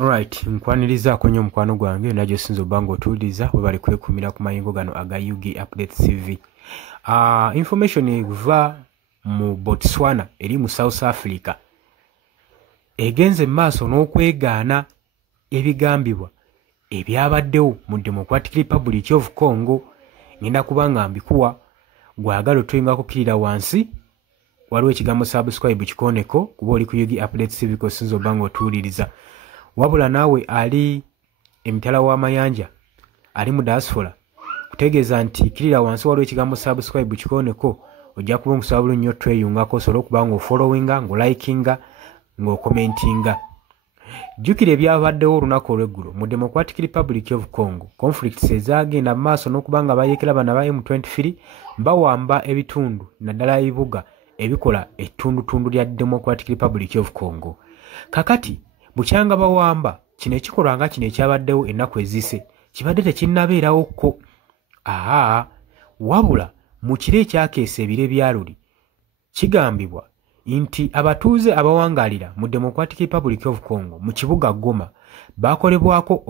Alright, nkwaniriza kwenye mukwano gwange najo sinzo bango tuliza bali kwekumira ku mayingo gano aga Yugi Update TV. Information evuva mu Botswana eri mu South Africa egenze maaso n'okwegaana ebigambibwa ebyabaddewo mu Democratic Republic of Congo. Ngenda kubanga mbikuwa gwagalo twinga kukirira wansi waliwo ekigambo subscribe kikoneko kuba oli ku Yugi Update TV ko sinzo bango tuliriza. Wabula nawe ali emitala wa mayanja ali mu diaspora kutegeeza nti kirira wansi waliwo ekigambo subscribe kikoneko ojja kuba omusabulu nnyo tweyungako solo kubanga ofollowinga ng'olikinga ng'okomentinga. Jjukira ebyabaddewo olunaku olw'eggulo mu Democratic Republic of Congo. Conflicts ezaagenda mu maaso n'okubanga bayeekera bana ba M23 bawamba ebitundu naddala ebibuga ebikola ettundutundu lya Democratic Republic of Congo. Kakati bukyanga bawamba kino ekikolwa nga kino ekyabaddewo ennaku ezise kibadde tekinnabeerawokko. Wabula mu kiro ekyakeesa ebire byaluli kigambibwa nti abatuuze abawangaalira mu Democratic Republic of Congo mu kibuga Goma bakolebwako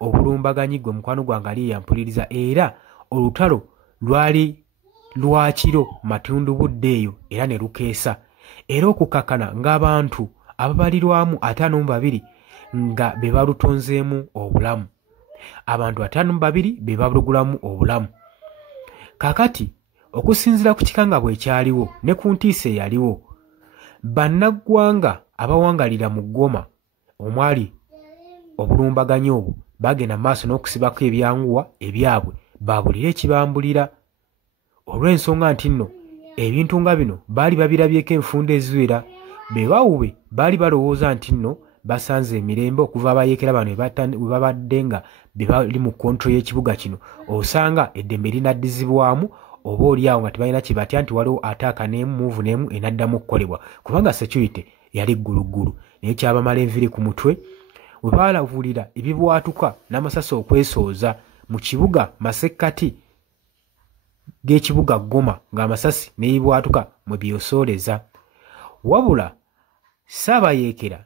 obulumbaganyi gwe mukwano gwange ali yampuliriza, era olutalo lwali lwakiro matundu budde eyo era ne lukeesa. Era okukakana ng'abantu ababalirwamu 52 nga be balutonzeemu obulamu. Abantu 52 be balugulamu obulamu. Kakati okusinziira ku kikanga bwe kyaliwo ne ku ntiisa eyaliwo, bannaggwanga abawangalira mu Goma omwali obulumbaganyi obwo bagenda maaso n'okusibako ebyanguwa ebyabwe baabulira ekibambulira. Olw'ensonga nti nno ebintu nga bino baali babirabyeko enfunda eziwera, be bawube baali balowooza nti nno basanze emirembe okuva abayeekera bano we babadde nga be bali mu kontro y'ekibuga kino osanga eddembe linaddizibwamu oba oliawo nga tebalina kye batya nti waliwo ataaka n'emu muuvu n'emu enaddamu okukolebwa kubanga security yali gguluggulu. Naye kyabamala enviri ku mutwe we baalabulira ebibwatuka n'amasasi okwesooza mu kibuga masekkati g'ekibuga Goma ng'amasasi n'ebibwatuka mwe byosooleza. Wabula Ssaabayeekera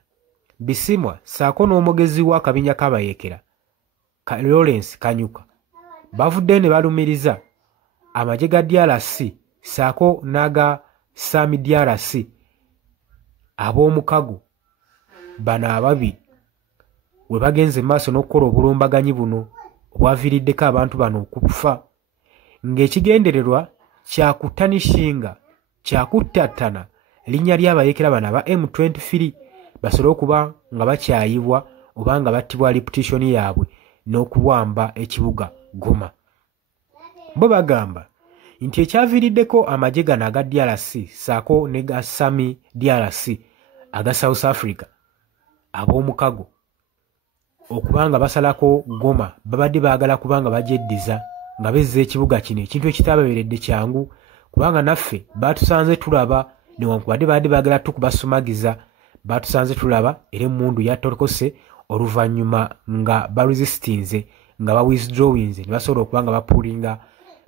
Bisimwa saako n'omugezi w'akabinja k'abayeekera Lawrence Kanyuka bavudde ne balumiriza amagye ga DRC saako n'aga Sami DRC ab'omukago bano ababiri we bagenze maaso n'okukola obulumbaganyi buno obwaviiriddeko abantu bano okufa, ng'ekigendererwa kyakutanishinga kyakuttattana linnya ly'abayeekera bano aba M23 basobole okuba nga bakyayibwa oba nga battibwa reputation yaabwe n'okuwamba ekibuga Goma. Bo bagamba nti ekyaviiriddeko amagye gano aga DRC saako ne ga Sami DRC aga South Africa ab'omukago okubanga basalako Goma babadde baagala kubanga bagyeddiza nga bezza ekibuga kino ekintu ekitababeeredde kyangu kubanga naffe batusanze tulaba newankubadde badde baagala tukubasumagiza batusanze tulaba era emmundu yatolokose oluvannyuma nga baresistinze nga bawithdrawinze ne basobola okuba nga bapulinga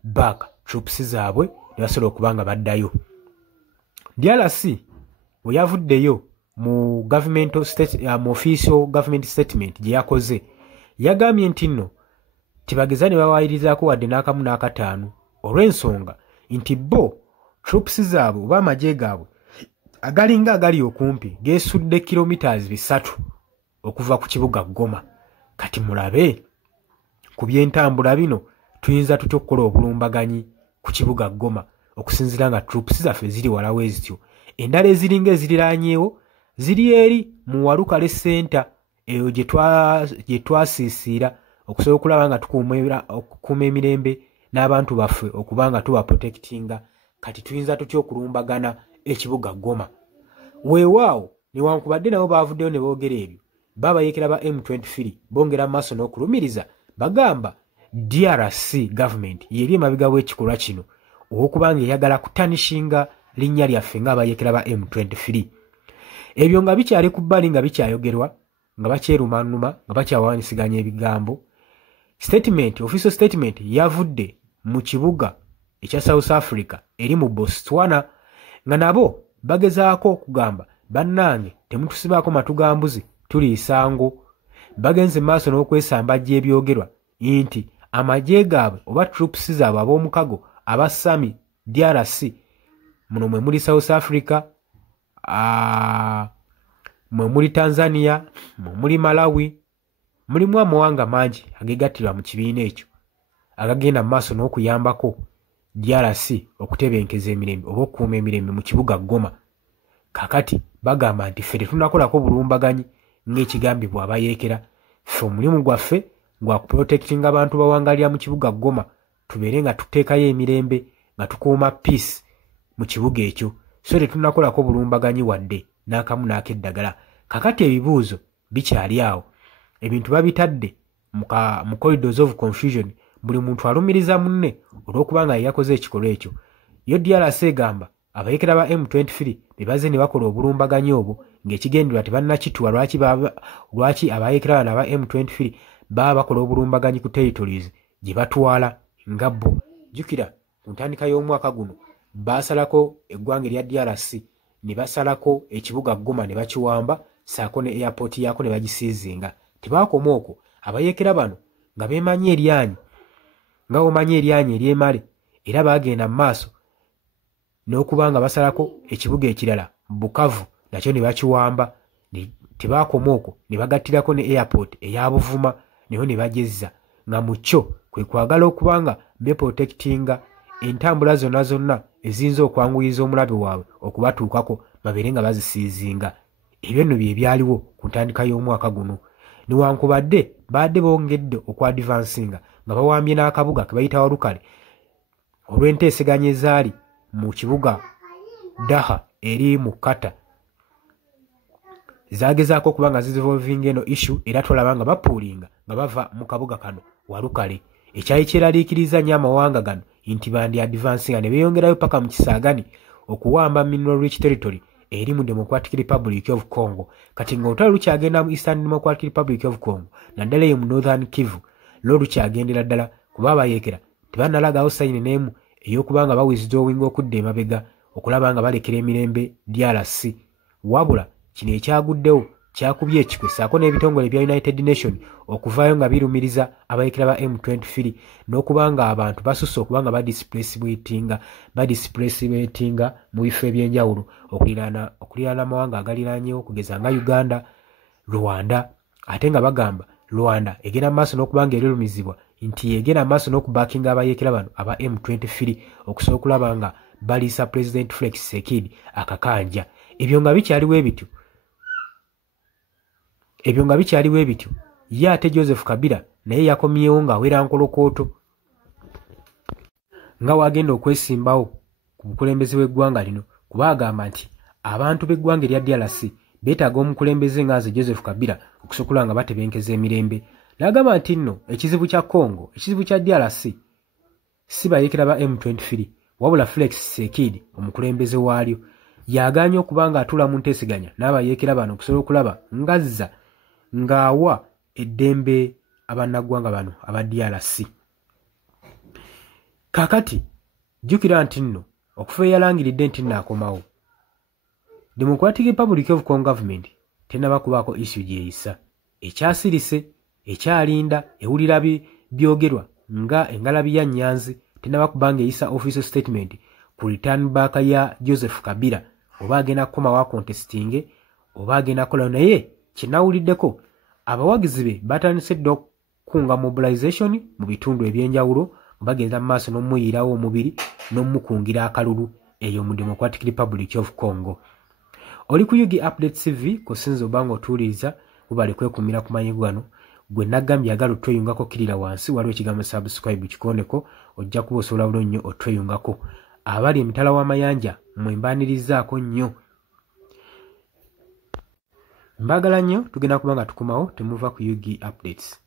back troops zaabwe ne basobola okuba nga baddayo. DRC we yavuddeyo mu official government statement gye yakoze yagambye nti nno tibageza ne bawaayirizaako wadde n'akamu n'akataano olw'ensonga nti bo troops zaabwe oba amagye gaabwe agalinga agali okumpi geesudde kilometers 3 okuva ku kibuga Goma. Kati mulabe ku by'entambula bino tuyinza tutya okukola obulumbaganyi ku kibuga Goma okusinziira nga troops zaffe ziri walawo ezityo. Endala eziringa eziriraanyeewo ziri eri mu Walukale Center eyo gye twasiisiira okusobola okulaba nga tukuuma emirembe n'abantu baffe okuba nga tuba protectinga. Kati tuyinza tutya okulumbagana ekibuga Goma? Weewaawo newankubadde nabo baavuddeyo ne boogera ebyo babayeekera ba M23 bongera maaso n'okulumiriza bagamba DRC government yeri emabega w'ekikolwa kino olw'okubanga eyagala kutanishinga linnya lyaffe ng'abayeekera ba M23. Ebyo nga bikyali ku bbali nga bikyayogerwa nga bakyerumanuma nga bakyawaanyisiganya ebigambo. Official statement yavudde mu kibuga ekya South Africa eri mu Botswana nga nabo bagezaako okugamba bannange temutusibaako matu ga mbuzi tuli isango. Bagenze maaso n'okwesambajja ebyogerwa nti amagye gaabwe oba troops zaabwe ab'omukago aba Sami DRC muno mwe muli South Africa, mwe muli Tanzania, mwe muli Malawi, mulimu amawanga mangi agegattirwa mu kibiina ekyo agagenda mu maaso n'okuyambako DRC okutebenkeza emirembe oba okukuuma emirembe mu kibuga Goma. Kakati bagamba nti ffe tetunakolako bulumbaganyi ng'ekigambibwa abayeekera. Ffe omulimu gwaffe gwa kuprotectinga abantu bawangalira mu kibuga Goma, tubeere nga tuteekayo emirembe nga tukuuma peace mu kibuga ekyo. So tetunakolako bulumbaganyi wadde n'akamu n'akeddagala. Kakati ebibuuzo bikyali awo, ebintu babitadde mu corridors of confusion. Buli muntu alumiriza munne olw'okuba nga yakoze ekikolwa ekyo. Yo DRC egamba abayeekera ba M23 bebaze ne bakola obulumbaganyi obwo ng'ekigendererwa tebannakituwa lwaki abayeekera bano aba M23 baba bakola obulumbaganyi ku territories gye batwala nga bo. Jjukira ku ntandika y'omwaka guno baasalako eggwanga erya DRC ne basalako ekibuga Goma ne bakiwamba saako ne airport yaako ne bagisiizinga. Tebaakoma okwo, abayeekera bano nga beemanyi eryanyi nga omanyi eryanyi eryemale, era baagenda mu maaso n'okuba nga basalako ekibuga ekirala Bukavu nakyo ne bakiwamba. Tebaakoma okwo, ne bagattirako ne airport eya Buvuma nayo ne bagezza, nga mu kyo kwe kwagala okuba nga beprotectinga entambula zonna eziyinza okwanguyiza omulabe waabwe okubatuukako babeere nga bazisiizinga. Ebyo nno bye byaliwo ku ntandika y'omwaka guno, newankubadde baadde bongedde okwadvansinga nga bawambye n'akabuga ke bayita Walukale olw'enteeseganya ezaali mu kibuga Daha eri mu Kata. Zagezaako okuba nga zivolvinga eno issue, era tolaba nga bapuulinga nga bava mu kabuga kano Walukale. Ekyali kyeraliikiriza nnyo amawanga gano nti bandi advansinga ne beeyongerayo paka mu Kisaagani okuwamba mineral rich territory eri mu Democratic Republic of Congo. Kati ng'olutalo lukyagenda mu Eastern Democratic Republic of Congo naddala eyo mu Northern Kivu lo lukyagendera ddala, kuba abayeekera tebannalagawo sayini n'emu ey'okuba nga bawithdrawing okudda emabega okulaba nga balekera emirembe DRC. Wabula kino ekyaguddewo kyakubye ekikwe saako n'ebitongole bya United Nations okuvaayo nga birumiriza abayeekera ba M23 n'okuba nga abantu basusse okuba nga badisplacementinga mu bifo ebyenjawulo okuliraana amawanga agaliraanyewo okugeza nga Uganda, Rwanda, ate nga bagamba Rwanda egenda maaso n'okuba nga erumizibwa nti egenda maaso n'okubaakinga abayeekera bano aba M23 okusobola okulaba nga baliisa President Felix Tshisekedi akakanja. Ebyo nga bikyaliwo ebityo, ye ate Joseph Kabila naye yakomyewo ng'awera nkolokooto nga wagenda okwesimbawo ku bukulembeze bw'eggwanga lino, kuba agamba nti abantu b'eggwanga erya DRC beetaaga omukulembeze ng'aze Joseph Kabila okusobola nga batebenkeza emirembe. N'agamba nti nno ekizibu kya Congo, ekizibu kya DRC si bayeekera ba M23 wabula Felix Tshisekedi omukulembeze waalyo yagaanye okuba ng'atuula mu nteeseganya n'abayeekera bano okusobola okulaba ngazza ng'awa eddembe abannaggwanga bano aba DRC. Kakati jjukira nti nno okufa eyalangiridde nti nno akomawo, Democratic Republic of Congo government tennaba kubaako issue gyeyisa. Ekyasirise, ekyalinda, ewulira byogerwa nga engalabi ya Nyanzi tennaba kubanga eyisa official statement ku return back ya Joseph Kabila, oba agenda kukomawo contesting oba agenda kola. Naye kinawuliddeko abawagizi be batandise dda okukunga mobilization mu bitundu ebyenjawulo, bagenda mu maaso n'omuyirawo omubiri n'omukungira akalulu eyo mu Democratic Republic of Congo. Oli ku Yugi Updates TV kusinza obanga otuuliza ubale kwekumira ku manyigo gano. Gwe nagambye agala otweyungako kirira wansi waliwo ekigambo subscribe kikoneko, ojja kuba osobola bulo nnyo otweyungako. Abali emitala w'amayanja mwembanirizaako nnyo. Mbagala nnyo, tugenda kuba nga tukomawo, temuva ku Yugi Updates.